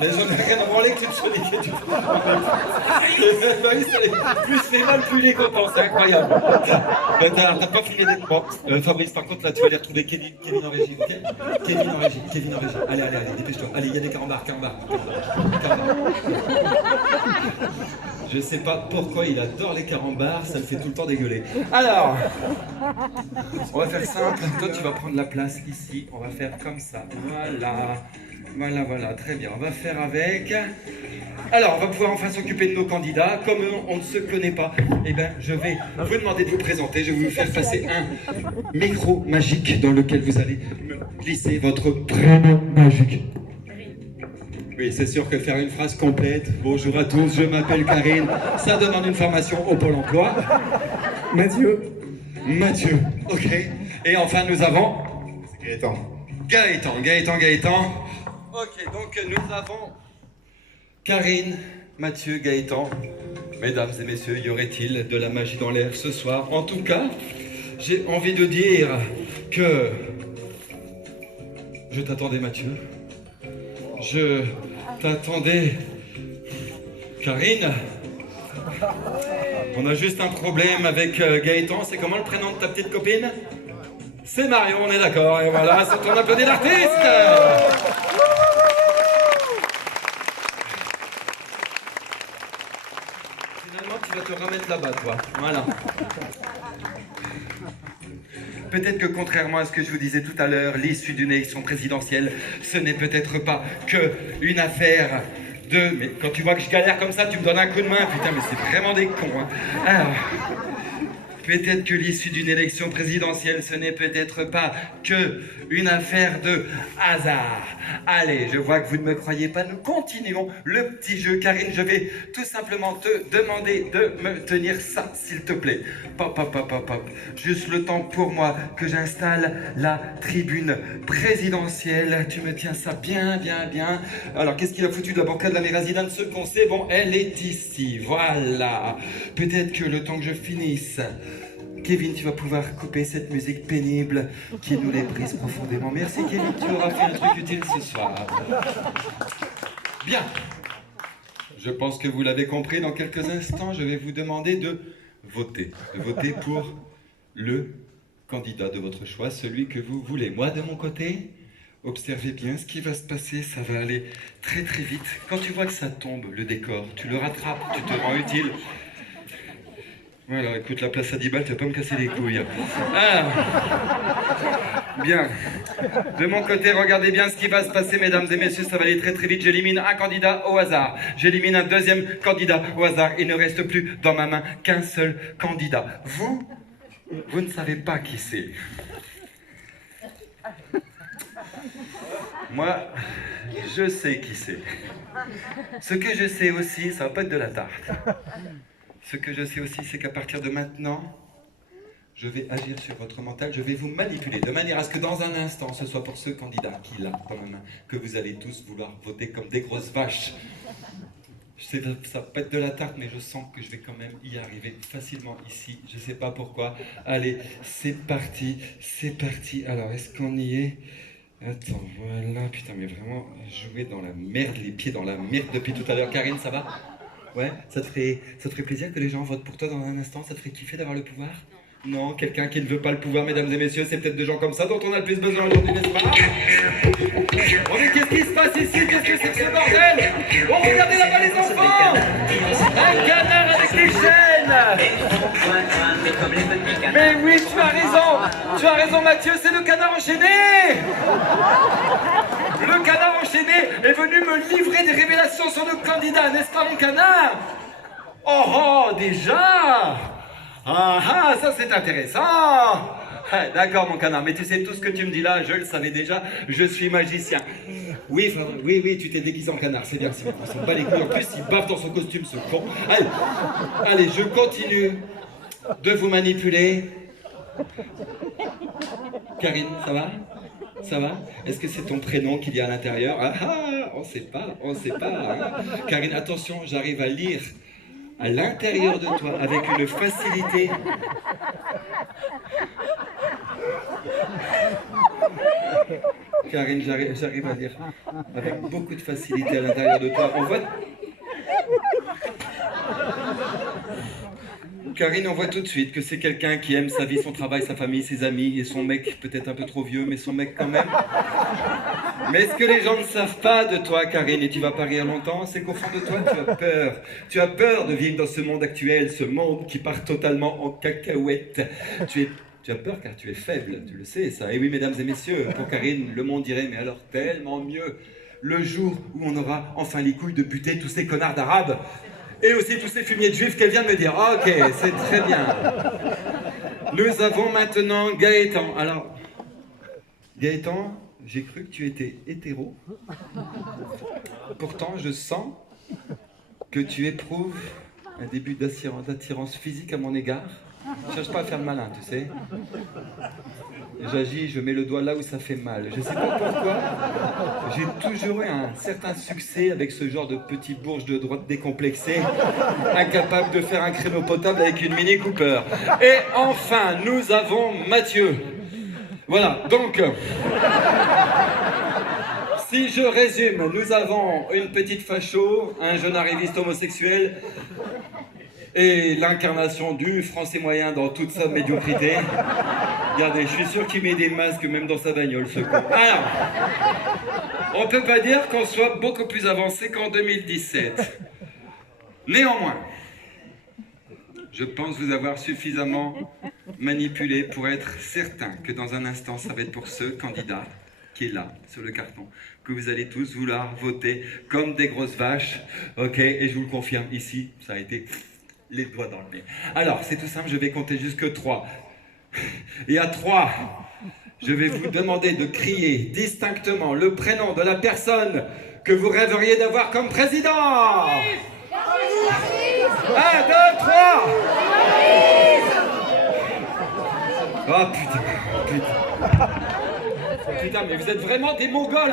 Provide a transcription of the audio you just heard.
Mais j'en ai rien à branler que tu te solides. Plus c'est mal, plus il est content, c'est incroyable. T'as pas fini d'être bon. Fabrice, par contre, là, tu vas aller retrouver Kevin en régie, ok? Kevin en régie. Allez, dépêche-toi. Allez, il y a des carambars. Je sais pas pourquoi il adore les carambars, ça le fait tout le temps dégueuler. Alors, on va faire simple. Toi, tu vas prendre la place ici. On va faire comme ça. Voilà, très bien. On va faire avec. Alors, on va pouvoir enfin s'occuper de nos candidats. Comme on ne se connaît pas, eh bien, je vais vous demander de vous présenter. Je vais vous faire passer un micro magique dans lequel vous allez me glisser votre prénom magique. Oui, c'est sûr que faire une phrase complète, bonjour à tous, je m'appelle Karine, ça demande une formation au Pôle emploi. Mathieu, ok. Et enfin, nous avons Gaëtan. Ok, donc nous avons Karine, Mathieu, Gaëtan. Mesdames et messieurs, y aurait-il de la magie dans l'air ce soir? En tout cas, j'ai envie de dire que je t'attendais, Mathieu. Je t'attendais, Karine. On a juste un problème avec Gaëtan. C'est comment le prénom de ta petite copine? C'est Marion, on est d'accord. Et voilà, c'est ton applaudit d'artiste. Finalement, tu vas te remettre là-bas, toi. Voilà. Peut-être que contrairement à ce que je vous disais tout à l'heure, l'issue d'une élection présidentielle, ce n'est peut-être pas qu'une affaire de... Mais quand tu vois que je galère comme ça, tu me donnes un coup de main, putain, mais c'est vraiment des cons, hein. Alors, peut-être que l'issue d'une élection présidentielle, ce n'est peut-être pas qu'une affaire de hasard. Allez, je vois que vous ne me croyez pas, nous continuons le petit jeu. Karine, je vais tout simplement te demander de me tenir ça, s'il te plaît. Pop. Juste le temps pour moi que j'installe la tribune présidentielle. Tu me tiens ça bien. Alors, qu'est-ce qu'il a foutu de la banca de la résidence? Ce qu'on sait, bon, elle est ici. Voilà. Peut-être que le temps que je finisse... Kevin, tu vas pouvoir couper cette musique pénible qui nous les brise profondément. Merci Kevin, tu auras fait un truc utile ce soir. Bien. Je pense que vous l'avez compris, dans quelques instants, je vais vous demander de voter. De voter pour le candidat de votre choix, celui que vous voulez. Moi, de mon côté, observez bien ce qui va se passer, ça va aller très vite. Quand tu vois que ça tombe, le décor, tu le rattrapes, tu te rends utile. Voilà, écoute, la place à 10 balles, tu vas pas me casser les couilles. Ah, bien. De mon côté, regardez bien ce qui va se passer, mesdames et messieurs, ça va aller très vite. J'élimine un candidat au hasard. J'élimine un deuxième candidat au hasard. Il ne reste plus dans ma main qu'un seul candidat. Vous ne savez pas qui c'est. Moi, je sais qui c'est. Ce que je sais aussi, ça va pas être de la tarte. Ce que je sais aussi, c'est qu'à partir de maintenant, je vais agir sur votre mental, je vais vous manipuler, de manière à ce que dans un instant, ce soit pour ce candidat qui l'a dans ma main, que vous allez tous vouloir voter comme des grosses vaches. Je sais que ça va pas être de la tarte, mais je sens que je vais quand même y arriver facilement ici, je sais pas pourquoi. Allez, c'est parti. Alors, est-ce qu'on y est? Attends, voilà, putain, mais vraiment, jouer dans la merde, les pieds dans la merde depuis tout à l'heure. Karine, ça va? Ouais, ça te ferait plaisir que les gens votent pour toi dans un instant? Ça te ferait kiffer d'avoir le pouvoir? Non, quelqu'un qui ne veut pas le pouvoir, mesdames et messieurs, c'est peut-être de gens comme ça dont on a le plus besoin aujourd'hui, n'est-ce pas? Oh mais qu'est-ce qui se passe ici? Qu'est-ce que c'est que ce bordel? Oh, regardez là-bas les enfants! Un canard avec des chaînes! Mais oui, tu as raison Mathieu, c'est le canard enchaîné! Le canard enchaîné est venu me livrer des révélations sur le candidat, n'est-ce pas mon canard? Oh, déjà? Ah, ça c'est intéressant! D'accord mon canard, mais tu sais tout ce que tu me dis là, je le savais déjà, je suis magicien. Oui, tu t'es déguisé en canard, c'est bien, on s'en bat les couilles, en plus il baffe dans son costume ce con. Allez, je continue de vous manipuler. Karine, ça va? Ça va? Est-ce que c'est ton prénom qu'il y a à l'intérieur? On sait pas. Hein. Karine, attention, j'arrive à lire à l'intérieur de toi avec une facilité. Karine, j'arrive à lire avec beaucoup de facilité à l'intérieur de toi. Karine, on voit tout de suite que c'est quelqu'un qui aime sa vie, son travail, sa famille, ses amis et son mec, peut-être un peu trop vieux, mais son mec quand même. Mais ce que les gens ne savent pas de toi, Karine, et tu vas pas rire longtemps, c'est qu'au fond de toi, tu as peur. Tu as peur de vivre dans ce monde actuel, ce monde qui part totalement en cacahuète. Tu as peur car tu es faible, tu le sais ça. Et oui, mesdames et messieurs, pour Karine, le monde dirait, mais alors tellement mieux, le jour où on aura enfin les couilles de buter tous ces connards d'arabes. Et aussi tous ces fumiers de juifs qu'elle vient de me dire. Ah, ok, c'est très bien. Nous avons maintenant Gaëtan. Alors, Gaëtan, j'ai cru que tu étais hétéro. Pourtant, je sens que tu éprouves un début d'attirance physique à mon égard. Je cherche pas à faire le malin, tu sais. J'agis, je mets le doigt là où ça fait mal. Je sais pas pourquoi, j'ai toujours eu un certain succès avec ce genre de petit bourge de droite décomplexé, incapable de faire un créneau potable avec une Mini Cooper. Et enfin, nous avons Mathieu. Voilà, donc... Si je résume, nous avons une petite facho, un jeune arriviste homosexuel et l'incarnation du français moyen dans toute sa médiocrité. Regardez, je suis sûr qu'il met des masques même dans sa bagnole, ce con. Alors, on peut pas dire qu'on soit beaucoup plus avancé qu'en 2017. Néanmoins, je pense vous avoir suffisamment manipulé pour être certain que dans un instant, ça va être pour ce candidat qui est là, sur le carton, que vous allez tous vouloir voter comme des grosses vaches, ok, et je vous le confirme, ici, ça a été les doigts dans le nez. Alors, c'est tout simple, je vais compter jusque 3. Et à 3, je vais vous demander de crier distinctement le prénom de la personne que vous rêveriez d'avoir comme président. 1, 2, 3. Oh putain, putain. Putain, mais vous êtes vraiment des mongols, hein.